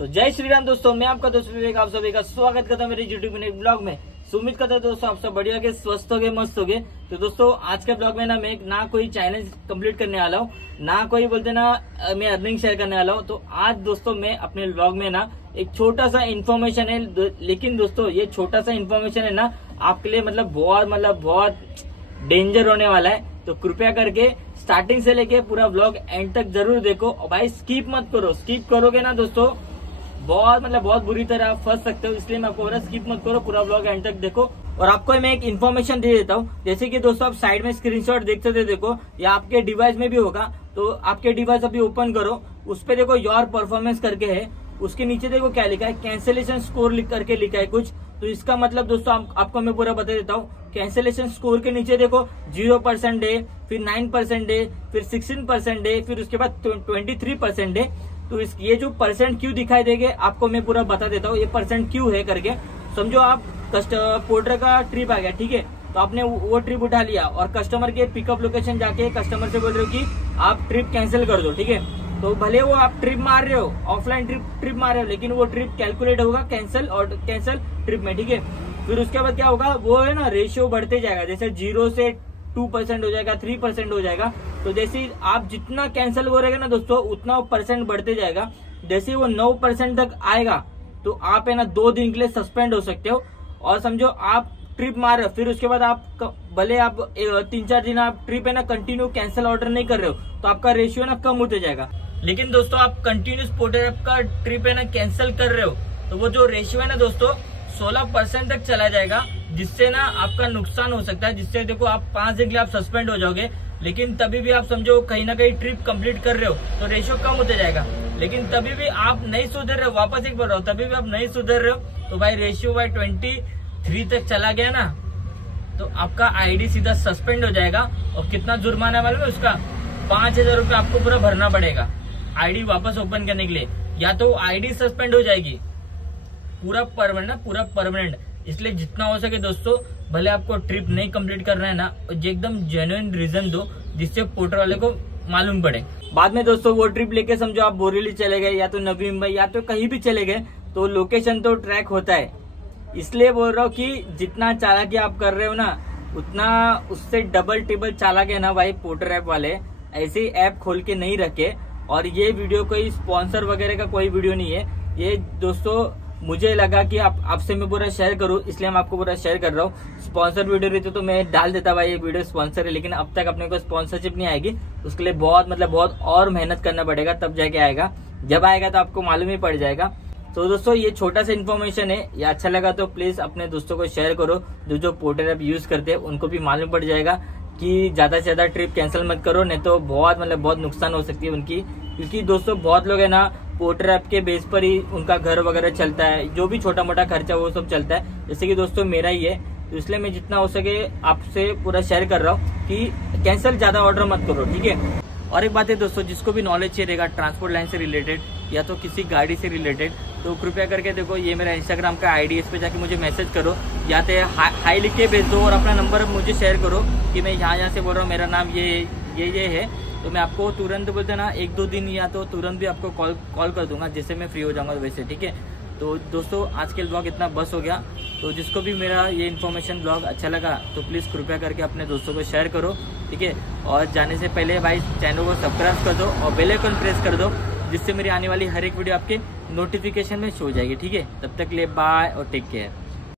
तो जय श्री राम दोस्तों, मैं आपका दोस्त विवेक आप सभी का स्वागत करता हूं मेरे यूट्यूब ब्लॉग में। उम्मीद करता हूं दोस्तों आप सब बढ़िया के स्वस्थ हो गए, मस्त हो गए। तो दोस्तों आज के ब्लॉग में ना मैं ना कोई चैलेंज कंप्लीट करने वाला हूँ, ना कोई बोलते ना मैं अर्निंग शेयर करने वाला हूँ। तो आज दोस्तों मैं अपने ब्लॉग में ना एक छोटा सा इन्फॉर्मेशन है, लेकिन दोस्तों ये छोटा सा इन्फॉर्मेशन है ना आपके लिए बहुत डेंजर होने वाला है। तो कृपया करके स्टार्टिंग से लेके पूरा ब्लॉग एंड तक जरूर देखो और भाई स्किप मत करो। स्किप करोगे ना दोस्तों बहुत बुरी तरह फंस सकते हो, इसलिए मैं आपको बोल रहा स्किप मत करो, पूरा ब्लॉग एंड तक देखो। और आपको मैं एक इन्फॉर्मेशन दे देता हूँ, जैसे कि दोस्तों आप साइड में स्क्रीनशॉट देख सकते हो, देखो या आपके डिवाइस में भी होगा। तो आपके डिवाइस अभी ओपन करो, उस पर देखो योर परफॉर्मेंस करके है, उसके नीचे देखो क्या लिखा है, कैंसिलेशन स्कोर लिख करके लिखा है कुछ। तो इसका मतलब दोस्तों आपको मैं पूरा बता देता हूँ। कैंसिलेशन स्कोर के नीचे देखो 0% है, फिर 9% है, फिर 16% है, फिर उसके बाद 23% है। तो ये जो परसेंट क्यों दिखाई देंगे आपको मैं पूरा बता देता हूँ, ये परसेंट क्यों है करके। समझो आप पोर्टर का ट्रिप आ गया, ठीक है, तो आपने वो ट्रिप उठा लिया और कस्टमर के पिकअप लोकेशन जाके कस्टमर से बोल रहे हो कि आप ट्रिप कैंसिल कर दो, ठीक है। तो भले वो आप ट्रिप मार रहे हो, ऑफलाइन ट्रिप मार रहे हो, लेकिन वो ट्रिप कैलकुलेट होगा कैंसिल ट्रिप में, ठीक है। फिर उसके बाद क्या होगा, वो है ना रेशियो बढ़ते जाएगा, जैसे 0 से 2% हो जाएगा, 3% हो जाएगा। तो जैसे आप जितना कैंसिल हो रहेगा ना दोस्तों उतना वो परसेंट बढ़ते जाएगा। जैसे वो 9% तक आएगा तो आप है ना 2 दिन के लिए सस्पेंड हो सकते हो। और समझो आप ट्रिप मार रहे हो, फिर उसके बाद आप भले आप 3-4 दिन आप ट्रिप है ना कंटिन्यू कैंसिल ऑर्डर नहीं कर रहे हो तो आपका रेशियो ना कम होते जाएगा। लेकिन दोस्तों आप कंटिन्यूस पोर्टर ऐप का ट्रिप है ना कैंसिल कर रहे हो तो वो जो रेशियो है ना दोस्तों 16% तक चला जाएगा, जिससे ना आपका नुकसान हो सकता है। जिससे देखो आप 5 दिन के लिए आप सस्पेंड हो जाओगे, लेकिन तभी भी आप समझो कहीं ना कहीं ट्रिप कंप्लीट कर रहे हो तो रेशियो कम होते जाएगा। लेकिन तभी भी आप नहीं सुधर रहे हो, वापस एक बोल रहा हूँ, तभी भी आप नहीं सुधर रहे हो तो भाई रेशियो भाई 23 तक चला गया ना तो आपका आईडी सीधा सस्पेंड हो जाएगा। और कितना जुर्माना मालूम है उसका, 5,000 रुपये आपको पूरा भरना पड़ेगा आईडी वापस ओपन करने के लिए। या तो आईडी सस्पेंड हो जाएगी पूरा परमानेंट। इसलिए जितना हो सके दोस्तों भले आपको ट्रिप नहीं कंप्लीट करना है ना, एकदम जेन्युइन रीजन दो जिससे पोर्टर वाले को मालूम पड़े। बाद में दोस्तों वो ट्रिप लेके समझो आप बोरीवली चले गए या तो नवी मुंबई या तो कहीं भी चले गए तो लोकेशन तो ट्रैक होता है। इसलिए बोल रहा हूँ कि जितना चालाकी आप कर रहे हो ना उतना उससे डबल टिबल चालाक है ना भाई पोर्टर ऐप वाले, ऐसे ऐप खोल के नहीं रखे। और ये वीडियो कोई स्पॉन्सर वगैरह का कोई वीडियो नहीं है, ये दोस्तों मुझे लगा कि आपसे मैं पूरा शेयर करूं इसलिए मैं आपको पूरा शेयर कर रहा हूं। स्पॉन्सर वीडियो रहती तो मैं डाल देता भाई ये वीडियो स्पॉन्सर है, लेकिन अब तक अपने को स्पॉन्सरशिप नहीं आएगी। उसके लिए बहुत और मेहनत करना पड़ेगा, तब जाके आएगा। जब आएगा तो आपको मालूम ही पड़ जाएगा। तो दोस्तों ये छोटा सा इन्फॉर्मेशन है, ये अच्छा लगा तो प्लीज अपने दोस्तों को शेयर करो, जो पोर्टर ऐप यूज करते हैं उनको भी मालूम पड़ जाएगा कि ज्यादा से ज्यादा ट्रिप कैंसिल मत करो, नहीं तो बहुत नुकसान हो सकती है उनकी। क्योंकि दोस्तों बहुत लोग है ना पोर्टर ऐप के बेस पर ही उनका घर वगैरह चलता है, जो भी छोटा मोटा खर्चा वो सब चलता है, जैसे कि दोस्तों मेरा ही है। तो इसलिए मैं जितना हो सके आपसे पूरा शेयर कर रहा हूँ कि कैंसिल ज्यादा ऑर्डर मत करो, ठीक है। और एक बात है दोस्तों, जिसको भी नॉलेज चाहिए रहेगा ट्रांसपोर्ट लाइन से रिलेटेड या तो किसी गाड़ी से रिलेटेड, तो कृपया करके देखो ये मेरा इंस्टाग्राम का आईडी, इस पे जाके मुझे मैसेज करो या तो हाई लिख के भेज दो और अपना नंबर मुझे शेयर करो कि मैं यहाँ से बोल रहा हूँ, मेरा नाम ये है। तो मैं आपको तुरंत बोलते ना 1-2 दिन या तो तुरंत भी आपको कॉल कर दूंगा, जैसे मैं फ्री हो जाऊंगा वैसे, ठीक है। तो दोस्तों आज के ब्लॉग इतना बस हो गया। तो जिसको भी मेरा ये इन्फॉर्मेशन ब्लॉग अच्छा लगा तो प्लीज़ कृपया करके अपने दोस्तों को शेयर करो, ठीक है। और जाने से पहले भाई चैनल को सब्सक्राइब कर दो और बेल आइकन प्रेस कर दो, जिससे मेरी आने वाली हर एक वीडियो आपके नोटिफिकेशन में शो हो जाएगी, ठीक है। तब तक के लिए बाय और टेक केयर।